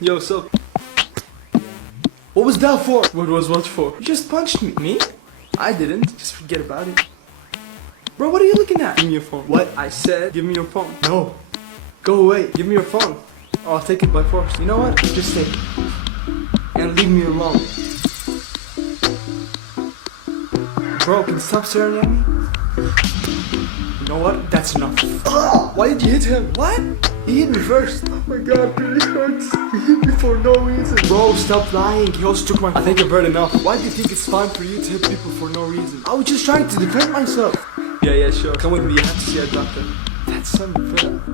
Yo, so What was that for? what was what for? You just punched me. Me? I didn't. Just forget about it. Bro, what are you looking at? Give me your phone. What? I said, give me your phone. No. Go away. Give me your phone. Oh, I'll take it by force. You know what? Just take it. And leave me alone. Bro, can you stop staring at me? You know what? That's enough. Oh, why did you hit him? What? He hit me first. Oh my god, it really hurts. He hit me for no reason. Bro, stop lying. He also took my I think I've heard enough. Why do you think it's fine for you to hit people for no reason? I was just trying to defend myself. Yeah, sure. Come with me, you have to see a doctor. That's unfair.